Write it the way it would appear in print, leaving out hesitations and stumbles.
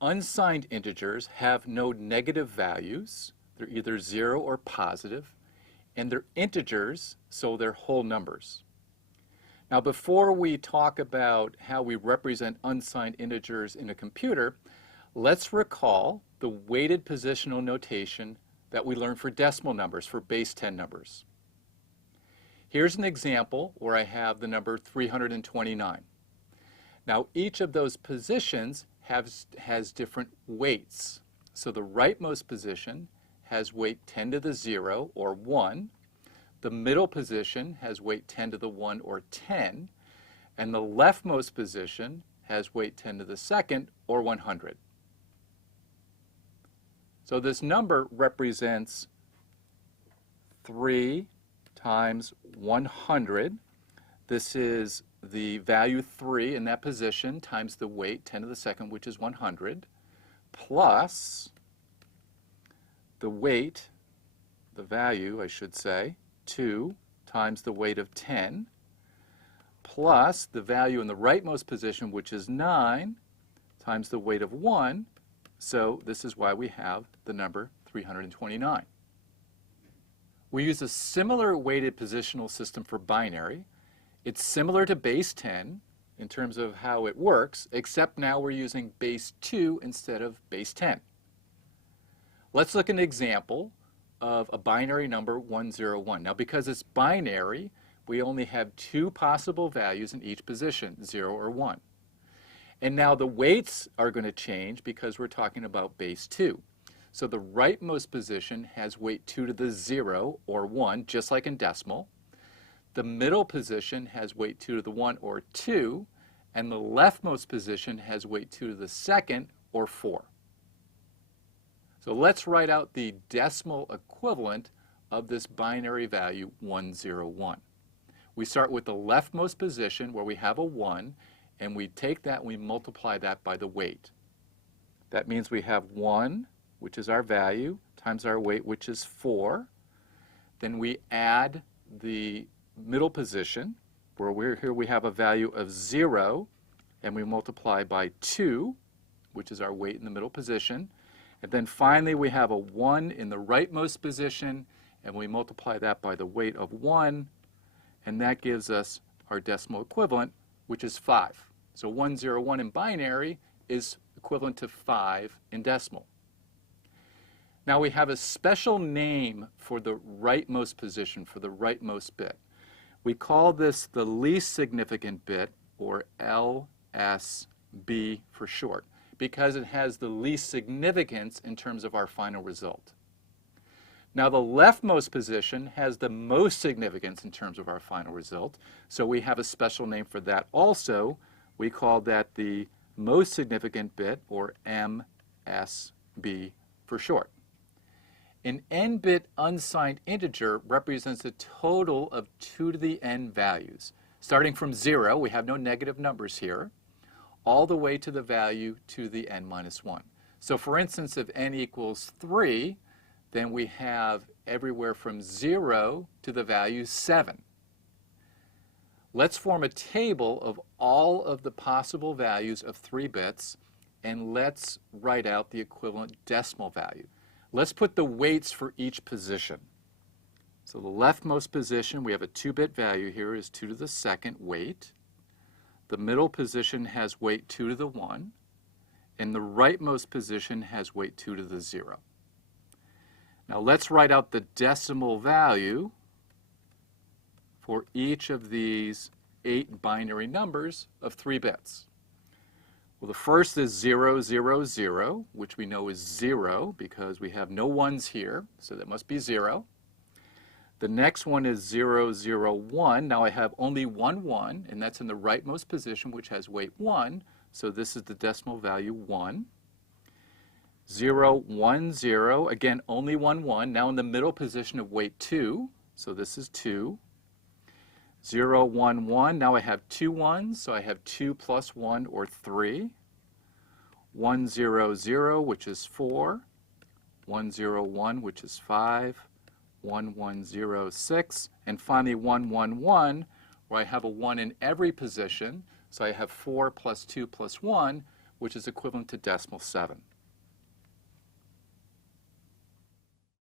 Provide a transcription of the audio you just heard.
Unsigned integers have no negative values. They're either 0 or positive, and they're integers, so they're whole numbers. Now, before we talk about how we represent unsigned integers in a computer, let's recall the weighted positional notation that we learned for decimal numbers, for base 10 numbers. Here's an example where I have the number 329. Now, each of those positions has different weights. So the rightmost position has weight 10 to the 0, or 1. The middle position has weight 10 to the 1, or 10. And the leftmost position has weight 10 to the 2nd, or 100. So this number represents 3 times 100. This is the value 3 in that position times the weight 10 to the 2nd, which is 100, plus the weight, the value I should say, 2 times the weight of 10, plus the value in the rightmost position, which is 9, times the weight of 1. So this is why we have the number 329. We use a similar weighted positional system for binary. It's similar to base 10 in terms of how it works, except now we're using base 2 instead of base 10. Let's look at an example of a binary number 101. Now, because it's binary, we only have 2 possible values in each position, 0 or 1. And now the weights are going to change because we're talking about base 2. So the rightmost position has weight 2 to the 0, or 1, just like in decimal. The middle position has weight 2 to the 1, or 2, and the leftmost position has weight 2 to the 2nd, or 4. So let's write out the decimal equivalent of this binary value 101. We start with the leftmost position where we have a 1, and we take that and we multiply that by the weight. That means we have 1, which is our value, times our weight, which is 4. Then we add the middle position, where here we have a value of 0, and we multiply by 2, which is our weight in the middle position. And then finally we have a 1 in the rightmost position, and we multiply that by the weight of 1, and that gives us our decimal equivalent, which is 5. So 101 in binary is equivalent to 5 in decimal. Now we have a special name for the rightmost position, for the rightmost bit. We call this the least significant bit, or LSB for short, because it has the least significance in terms of our final result. Now the leftmost position has the most significance in terms of our final result, so we have a special name for that also. We call that the most significant bit, or MSB for short. An n-bit unsigned integer represents a total of 2 to the n values. Starting from 0, we have no negative numbers here, all the way to the value 2 to the n minus 1. So for instance, if n equals 3, then we have everywhere from 0 to the value 7. Let's form a table of all of the possible values of 3 bits, and let's write out the equivalent decimal value. Let's put the weights for each position. So the leftmost position, we have a 2-bit value here, is 2 to the 2nd weight. The middle position has weight 2 to the 1. And the rightmost position has weight 2 to the 0. Now let's write out the decimal value for each of these 8 binary numbers of 3 bits. Well, the first is 0, 0, 0, which we know is 0 because we have no 1s here, so that must be 0. The next one is 0, 0, 1. Now I have only one 1, and that's in the rightmost position, which has weight 1, so this is the decimal value 1. 0, 1, 0, again, only one 1, now in the middle position of weight 2, so this is 2. 0, 1, 1, now I have 2 1s, so I have 2 plus 1, or 3. 1, 0, 0, which is 4. 1, 0, 1, which is 5. 1, 1, 0, 6. And finally 1, 1, 1, where I have a 1 in every position, so I have 4 plus 2 plus 1, which is equivalent to decimal 7.